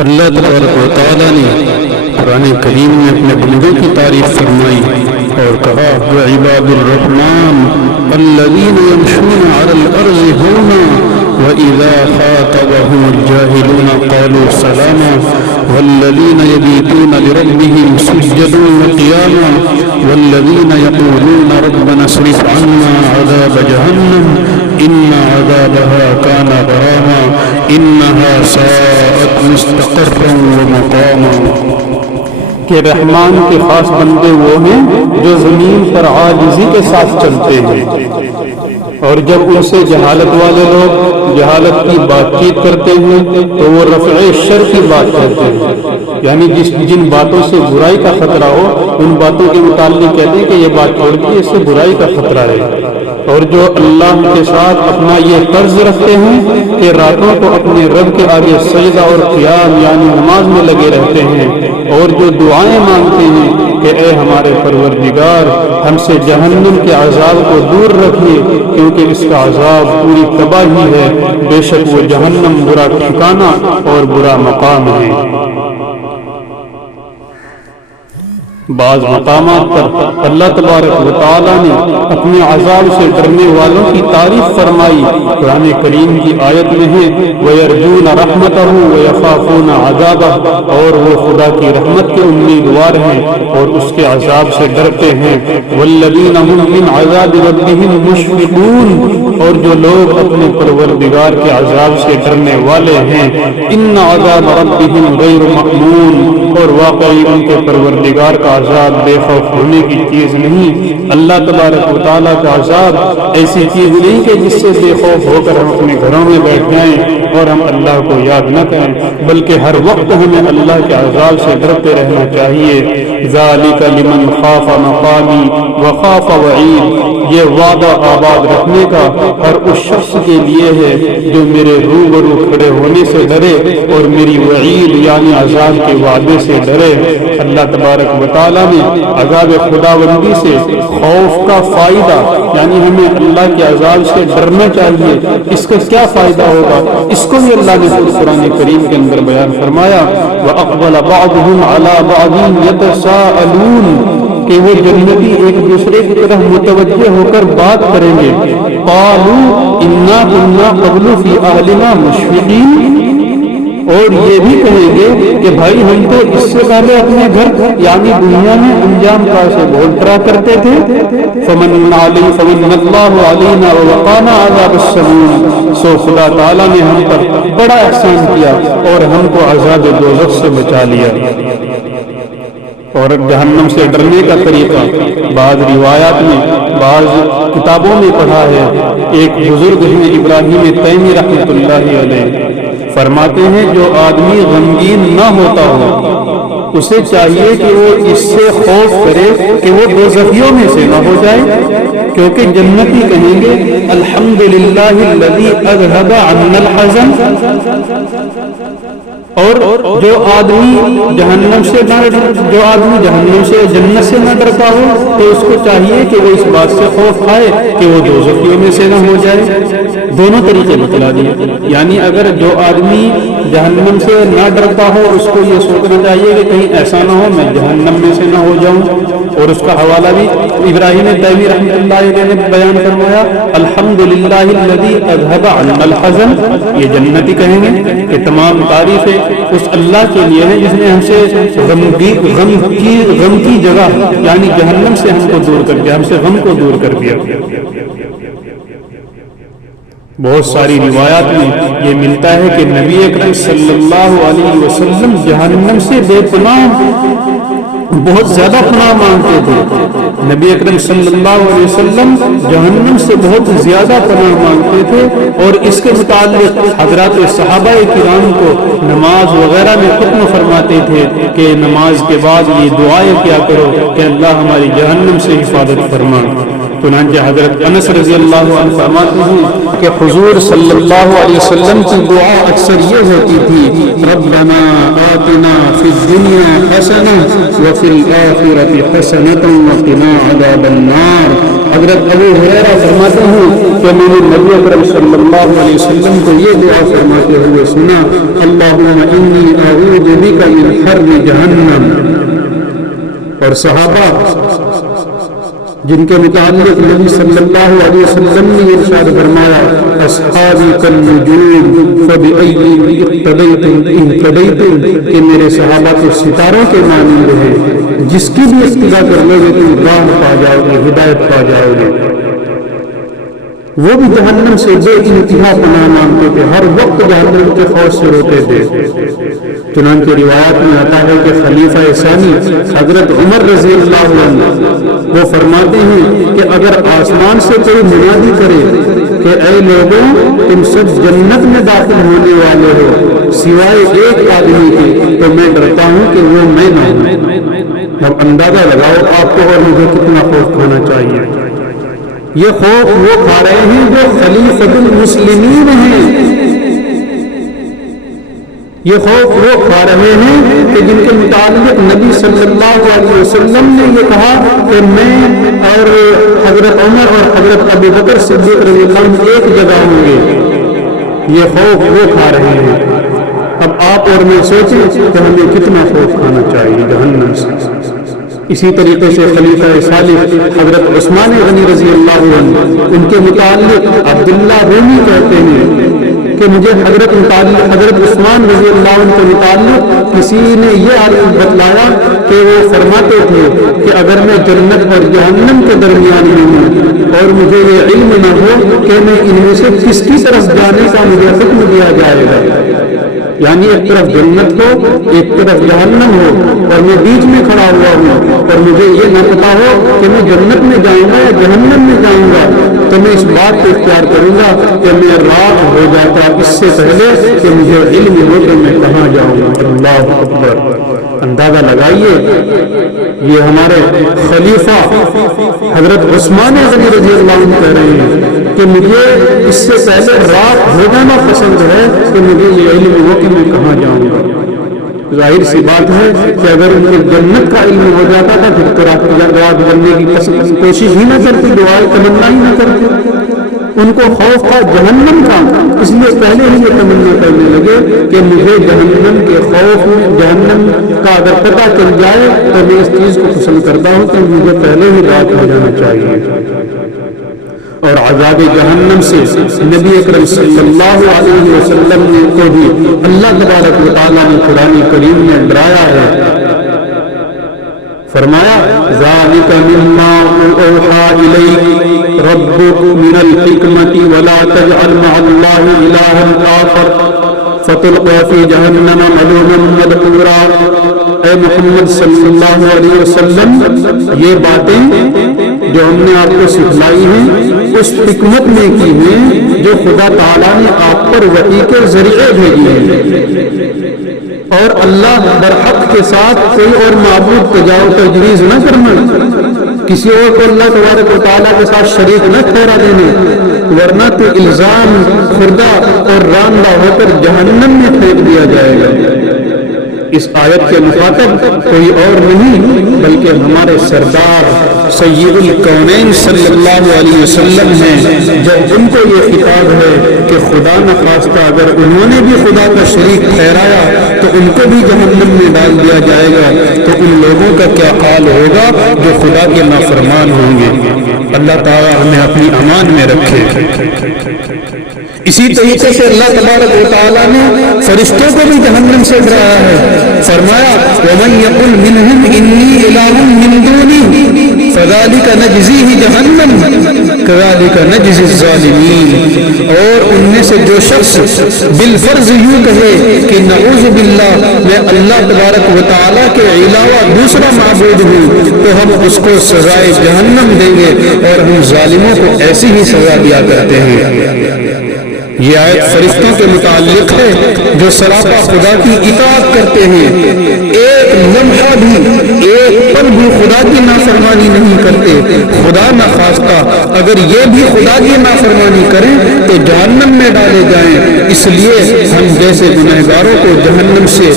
اللہ تبارک و تعالیٰ نے قرآن کریم میں اپنے بندوں کی تعریف فرمائی اور کہا وعباد الرحمن الذین یمشون علی الارض ہونا وَإِذَا خَاطَبَهُمُ الْجَاهِلُونَ قَالُوا سَلَامًا وَالَّذِينَ يَبِيتُونَ لِرَبِّهِمْ سُجَّدًا وَقِيَامًا وَالَّذِينَ يَقُولُونَ رَبَّنَا اصْرِفْ عَنَّا عَذَابَ جَهَنَّمَ إِنَّ عَذَابَهَا كَانَ غَرَامًا إِنَّهَا سَاءَتْ مُسْتَقَرًّا وَمُقَامًا۔ کہ رحمان کے خاص بندے وہ ہیں جو زمین پر عاجزی کے ساتھ چلتے ہیں، اور جب ان سے جہالت والے لوگ جہالت کی بات چیت کرتے ہیں تو وہ رفع شر کی بات کرتے ہیں، یعنی جن باتوں سے برائی کا خطرہ ہو ان باتوں کے متعلق کہتے ہیں کہ یہ بات چھوڑ دیجیے، اس سے برائی کا خطرہ ہے۔ اور جو اللہ کے ساتھ اپنا یہ طرز رکھتے ہیں کہ راتوں کو اپنے رب کے آگے سجدہ اور قیام یعنی نماز میں لگے رہتے ہیں، اور جو دعائیں مانگتے ہیں کہ اے ہمارے پروردگار ہم سے جہنم کے عذاب کو دور رکھیے کیونکہ اس کا عذاب پوری تباہی ہے، بے شک وہ جہنم برا ٹھکانہ اور برا مقام ہے۔ بعض مقامات پر اللہ تبارک و تعالیٰ نے اپنے عذاب سے ڈرنے والوں کی تعریف فرمائی۔ قرآن کریم کی آیت میں ہے وَيَرْجُونَ رَحْمَتَهُ وَيَخَافُونَ عَذَابَهُ، اور وہ خدا کی رحمت کے امیدوار ہیں اور اس کے عذاب سے ڈرتے ہیں۔ وَالَّذِينَ هُمْ مِنْ عَذَابِ رَبِّهِمْ مُشْفِقُونَ، اور جو لوگ اپنے پروردگار کے عذاب سے ڈرنے والے ہیں۔ إِنَّ عَذَابَ رَبِّهِمْ غَيْرُ مَأْمُونٍ، اور واقعی ان کے پروردگار کا عذاب بے خوف ہونے کی چیز نہیں۔ اللہ تبارک و تعالیٰ کا عذاب ایسی چیز نہیں کہ جس سے بے خوف ہو کر ہم اپنے گھروں میں بیٹھ جائیں اور ہم اللہ کو یاد نہ کریں، بلکہ ہر وقت ہمیں اللہ کے عذاب سے ڈرتے رہنا چاہیے۔ ذَلِكَ لِمَنْ خَافَ مَقَامِي وَخَافَ وَعِيدِ، یہ وعدہ آباد رکھنے کا ہر اس شخص کے لیے ہے جو میرے روبرو کھڑے ہونے سے ڈرے اور میری وعید یعنی عذاب کے وعدے سے ڈرے۔ اللہ تبارک و تعالیٰ نے عذاب خداوندی سے خوف کا فائدہ یعنی ہمیں اللہ کے عذاب سے ڈرنا چاہیے، اس کا کیا فائدہ ہوگا اس کو بھی اللہ نے قرآن کریم کے اندر بیان فرمایا۔ وَأَقْبَلَ بَعْضُهُمْ عَلَى بَعْضٍ يَتَسَاءَلُونَ، کہ وہ جنتی ایک دوسرے کی طرف متوجہ ہو کر بات کریں گے۔ قَالُوا إِنَّا كُنَّا قَبْلُ فِي أَهْلِنَا مُشْفِقِينَ، اور یہ بھی کہیں گے کہ بھائی ہم تو اس سے پہلے اپنے گھر یعنی دنیا میں انجام کار سے بہت ڈرا کرتے تھے۔ فَمَنَّ اللَّهُ عَلَيْنَا وَوَقَانَا عَذَابَ السَّمُومِ، سو خدا تعالیٰ نے ہم پر بڑا احسان کیا اور ہم کو عذاب دوزخ سے بچا لیا۔ اور جہنم سے ڈرنے کا طریقہ بعض روایات میں بعض کتابوں میں پڑھا ہے۔ ایک بزرگ ہیں ابراہیم تیمی رحمۃ اللہ علیہ، فرماتے ہیں جو آدمی غمگین نہ ہوتا ہو اسے چاہیے کہ وہ اس سے خوف کرے کہ وہ دوزخیوں میں سے نہ ہو جائے، کیونکہ جنتی کہیں گے الحمدللہ الذی اذھب عنا الحزن۔ اور جو آدمی جہنم سے جنت سے نہ ڈرتا ہو تو اس کو چاہیے کہ وہ اس بات سے خوف کھائے کہ وہ دوزخیوں میں سے نہ ہو جائے۔ دونوں طریقے بتلا دیے، یعنی اگر جو آدمی جہنم سے نہ ڈرتا ہو اس کو یہ سوچنا چاہیے کہ کہیں ایسا نہ ہو میں جہنم میں سے نہ ہو جاؤں، اور اس کا حوالہ بھی ابراہیم تیمی رحمۃ اللہ علیہ نے بیان فرمایا الحمدللہ الذی اذھب عنا الحزن، یہ جنتی کہیں گے کہ تمام تعریفیں اس اللہ کے لیے ہیں جس نے ہم سے غم کی جگہ یعنی جہنم سے ہم کو دور کر دیا، ہم سے غم کو دور کر دیا۔ بہت ساری روایات میں یہ ملتا ہے کہ نبی اکرم صلی اللہ علیہ وسلم جہنم سے بے پناہ بہت زیادہ پناہ مانگتے تھے۔ نبی اکرم صلی اللہ علیہ وسلم جہنم سے بہت زیادہ پناہ مانگتے تھے، اور اس کے متعلق حضرات صحابہ کرام کو نماز وغیرہ میں حکم فرماتے تھے کہ نماز کے بعد یہ دعائیں کیا کرو کہ اللہ ہماری جہنم سے حفاظت فرما۔ چنانچہ حضرت انس رضی اللہ عنہ فرماتے ہیں کہ حضور صلی اللہ علیہ وسلم کی دعا اکثر یہ ہوتی تھی ربنا آتنا فی الدنیا حسنہ وفی الآخرۃ حسنۃ وقنا عذاب النار، حضرت ابو ہریرہ فرماتے ہیں کہ میں نے نبی اکرم صلی اللہ علیہ وسلم کو یہ دعا فرماتے ہوئے سنا، اللہم انی اعوذ بک من حر جہنم۔ اور صحابہ جن کے متعلق نبی صلی اللہ علیہ وسلم نے ارشاد فرمایا، اصحابی کالنجوم فبأیہم اقتدیتم اہتدیتم، کہ میرے صحابہ تو ستاروں کے مانند ہیں، جس کی بھی اقتدا کر لو گے تم راہ پا جاؤ گے، ہدایت پا جاؤ گے۔ وہ بھی جہنم سے بے انتہا پناہ مانگتے تھے، ہر وقت جہنم کے خوف سے روتے تھے۔ چنانچہ روایات میں آتا ہے کہ خلیفہ ثانی حضرت عمر رضی اللہ عنہ وہ فرماتے ہیں کہ اگر آسمان سے کوئی منادی کرے کہ اے لوگوں تم سب جنت میں داخل ہونے والے ہو سوائے ایک آدمی کے، تو میں ڈرتا ہوں کہ وہ میں نہ ہوں۔ اب اندازہ لگاؤ آپ کو اور مجھے کتنا خوف کھانا چاہیے۔ یہ خوف وہ کھا رہے ہیں جو خلیفۃ المسلمین ہیں، یہ خوف وہ کھا رہے ہیں کہ جن کے متعلق نبی صلی اللہ علیہ وسلم نے یہ کہا کہ میں اور حضرت عمر اور حضرت ابو بکر صدیق رضی اللہ عنہ ایک جگہ ہوں گے۔ یہ خوف وہ کھا رہے ہیں۔ اب آپ اور میں سوچیں کہ ہمیں کتنا خوف کھانا چاہیے جہنم سے۔ اسی طریقے سے خلیفہ ثالث حضرت عثمان غنی رضی اللہ عنہ، ان کے متعلق عبداللہ رومی کہتے ہیں کہ مجھے حضرت عثمان رضی اللہ عنہ کے متعلق کسی نے یہ بتلایا کہ وہ فرماتے تھے کہ اگر میں جنت اور جہنم کے درمیان میں ہوں اور مجھے یہ علم نہ ہو کہ میں ان میں سے کس کی طرف جانے کا مجھے حکم دیا جائے گا، یعنی ایک طرف جنت ہو ایک طرف جہنم ہو اور میں بیچ میں کھڑا ہوا ہوں اور مجھے یہ نہ پتا ہو کہ میں جنت میں جاؤں گا یا جہنم میں جاؤں گا، تو میں اس بات کو اختیار کروں گا کہ میں رات ہو جاتا اس سے پہلے کہ مجھے علم ہو کہ میں کہاں جاؤں گا۔ اللہ اکبر۔ اندازہ لگائیے، یہ ہمارے خلیفہ حضرت عثمان غنی رضی اللہ عنہ کہہ رہے ہیں کہ مجھے اس سے پہلے رات ہو جانا پسند ہے کہ مجھے یہ علم ہو کہ میں کہاں جاؤں گا۔ ظاہر سی بات ہے کہ اگر ان کے جنت کا علم ہو جاتا تھا پھر تو رات بننے کی کوشش ہی نہ کرتی، دعائیں تمنا ہی نہ کرتی۔ ان کو خوف تھا جہنم کا، اس لیے پہلے ہی یہ تمنا کرنے لگے کہ مجھے جہنم کے خوف میں جہنم کا اگر پتہ چل جائے تو میں اس چیز کو پسند کرتا ہوں کہ مجھے پہلے ہی رات ہو جانا چاہیے۔ اور عذاب جہنم سے نبی اکرم صلی اللہ علیہ وسلم نے کو بھی اللہ تبارک و تعالیٰ نے قرآن کریم میں ڈرایا ہے۔ فرمایا ذالک مما اوحی الیک ربک من الحکمۃ ولا تجعل مع اللہ الہا آخر فتلقى في جہنم ملوما مدحورا۔ اے محمد صلی اللہ علیہ وسلم، یہ باتیں جو ہم نے آپ کو سکھلائی ہیں اس حکمت میں کی ہیں جو خدا تعالیٰ نے آپ پر وحی کے ذریعے بھیجی ہے، اور اللہ برحق کے ساتھ کوئی اور معبود تجویز نہ کرنا، کسی اور کو اللہ تبارک و تعالیٰ کے ساتھ شریک نہ ٹھہرا دینے، ورنہ تو الزام خوردہ اور راندہ ہو کر جہنم میں پھینک دیا جائے گا۔ اس آیت کے مخاطب کوئی اور نہیں بلکہ ہمارے سردار سید الکونین صلی اللہ علیہ وسلم ہیں، جب ان کو یہ خطاب ہے کہ خدا نخواستہ اگر انہوں نے بھی خدا کا شریک ٹھہرایا تو ان کو بھی جہنم میں ڈال دیا جائے گا، تو ان لوگوں کا کیا حال ہوگا جو خدا کے نافرمان ہوں گے۔ اللہ تعالیٰ ہمیں اپنی امان میں رکھے۔ اسی طریقے سے اللہ تبارک و تعالیٰ نے فرشتوں کو بھی جہنم سے ڈرایا ہے۔ فرمایا وَمَن يَقُلْ مِنْهُمْ إِنِّي إِلَٰهٌ مِّن دُونِهِ فَذَلِكَ نَجْزِيهِ جَهَنَّمَ كَذَلِكَ نَجْزِي الظَّالِمِينَ۔ اور ان میں سے جو شخص بالفرض یوں کہے کہ نعوذ باللہ میں اللہ تبارک و تعالیٰ کے علاوہ دوسرا معبود ہوں، تو ہم اس کو سزائے جہنم دیں گے اور ہم ظالموں کو ایسی ہی سزا دیا کرتے ہیں۔ یہ آیت فرشتوں کے متعلق ہے جو سراپا خدا کی اطاعت کرتے ہیں، ایک لمحہ بھی ایک پل بھی خدا کی نافرمانی نہیں کرتے، خدا نہ خواستہ اگر یہ بھی خدا کی نافرمانی کریں تو جہنم میں ڈالے جائیں۔ اس لیے ہم جیسے گنہگاروں کو جہنم سے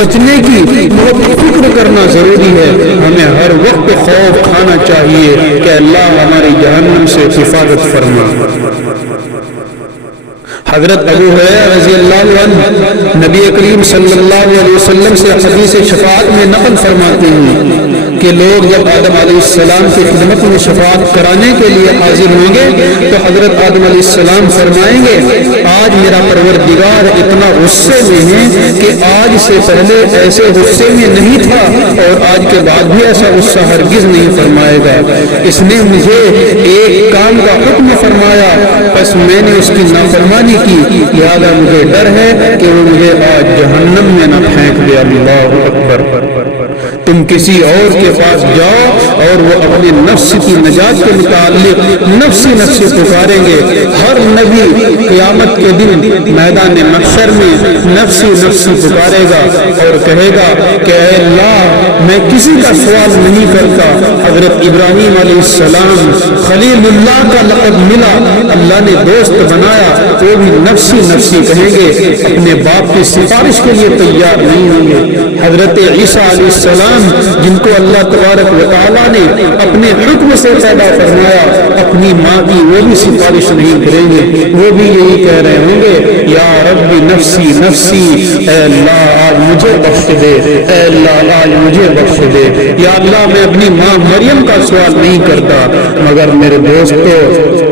بچنے کی بہت فکر کرنا ضروری ہے۔ ہمیں ہر وقت خوف کھانا چاہیے کہ اللہ ہماری جہنم سے حفاظت فرما۔ حضرت ابو ہریرہ رضی اللہ عنہ نبی کریم صلی اللہ علیہ وسلم سے حدیث شفاعت میں نقل فرماتے ہیں کہ لوگ جب آدم علیہ السلام کی خدمت میں شفاعت کرانے کے لیے حاضر ہوں گے تو حضرت آدم علیہ السلام فرمائیں گے آج میرا پروردگار اتنا غصے میں ہے کہ آج سے پہلے ایسے غصے میں نہیں تھا اور آج کے بعد بھی ایسا غصہ ہرگز نہیں فرمائے گا۔ اس نے مجھے ایک کام کا حکم فرمایا بس میں نے اس کی نافرمانی کی، لہذا مجھے ڈر ہے کہ وہ مجھے آج جہنم میں نہ پھینک دے۔ اللہ اکبر۔ تم کسی اور کے پاس جاؤ اور وہ اپنے نفس کی نجات کے متعلق نفسی پکاریں گے۔ ہر نبی قیامت کے دن میدان محشر میں نفسی پکارے گا اور کہے گا کہ اے اللہ میں کسی کا سوال نہیں کرتا۔ حضرت ابراہیم علیہ السلام خلیل اللہ کا لقب ملا، اللہ نے دوست بنایا، وہ بھی نفسی کہیں گے، اپنے باپ کی سفارش کے لیے تیار نہیں ہوں گے۔ حضرت عیسیٰ علیہ السلام جن کو اللہ تبارک و تعالیٰ نے اپنے حکم سے پیدا فرمایا، اپنی ماں کی وہ بھی سفارش نہیں کریں گے، وہ بھی یہی کہہ رہے ہوں گے یا رب نفسی، اے اللہ آج مجھے بخش دے، اے اللہ آج مجھے بخش دے۔ یا اللہ میں اپنی ماں مریم کا سوال نہیں کرتا، مگر میرے دوستو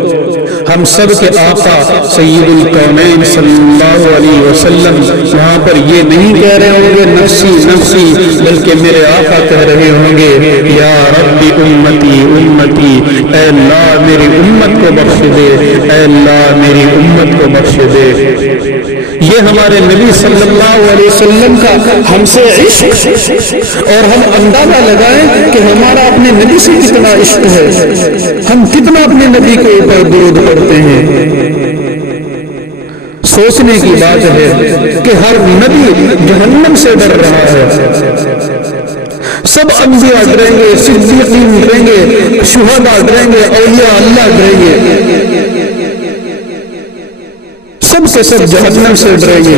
ہم سب کے آقا سید الکونین صلی اللہ علیہ وسلم وہاں پر یہ نہیں کہہ رہے ہوں گے نفسی، بلکہ میرے آقا کہہ رہے ہوں گے یا رب امتی، اے اللہ میری امت کو بخش دے، اے اللہ میری امت کو بخش دے۔ یہ ہمارے نبی صلی اللہ علیہ وسلم کا ہم سے عشق، اور ہم اندازہ لگائیں کہ ہمارا اپنے نبی سے کتنا عشق ہے، ہم کتنا اپنے نبی کے اوپر درود پڑھتے ہیں۔ سوچنے کی بات ہے کہ ہر نبی جہنم سے ڈر رہا ہے، سب انبیاء ڈریں گے، صدیقین ڈریں گے، شہداء ڈریں گے، اولیاء اللہ ڈریں گے، سب سے سب جہنم سے ڈریں گے۔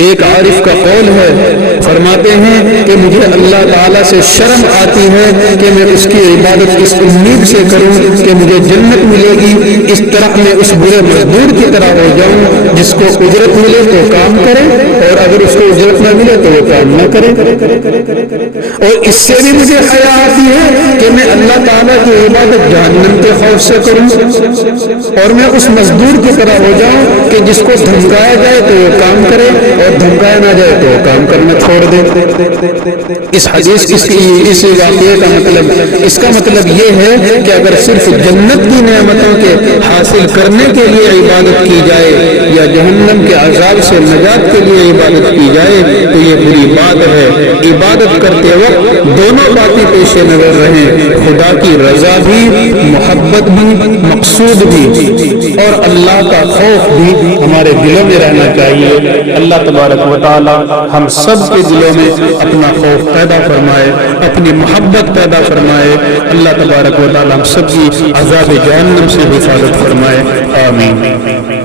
ایک عارف کا قول ہے، فرماتے ہیں کہ مجھے اللہ تعالیٰ سے شرم آتی ہے کہ میں اس کی عبادت اس امید سے کروں کہ مجھے جنت ملے گی، اس طرح میں اس برے مزدور کی طرح ہو جاؤں جس کو اجرت ملے تو کام کرے اور اگر اس کو اجرت نہ ملے تو وہ کام نہ کرے۔ اور اس سے بھی مجھے حیا آتی ہے کہ میں اللہ تعالیٰ کی عبادت جہنم کے خوف سے کروں اور میں اس مزدور کی طرح ہو جاؤں کہ جس کو دھمکایا جائے تو وہ کام کرے اور دھمکایا نہ جائے تو وہ کام کرنا چھوڑ دے۔ اس حدیث اس واقعے کا مطلب، اس کا مطلب یہ ہے کہ اگر صرف جنت کی نعمتوں کے حاصل کرنے کے لیے عبادت کی جائے یا جہنم کے عذاب سے نجات کے لیے عبادت کی جائے تو یہ بری بات ہے۔ عبادت کرتے وقت دونوں باتیں پیش نظر رہیں، خدا کی رضا بھی، محبت بھی، مقصود بھی، اور اللہ کا خوف بھی ہمارے دلوں میں رہنا چاہیے۔ اللہ تبارک و تعالی ہم سب کے دلوں میں اپنا خوف پیدا فرمائے، اپنی محبت پیدا فرمائے۔ اللہ تبارک و تعالی ہم سب کی عذاب جہنم سے حفاظت فرمائے، آمین۔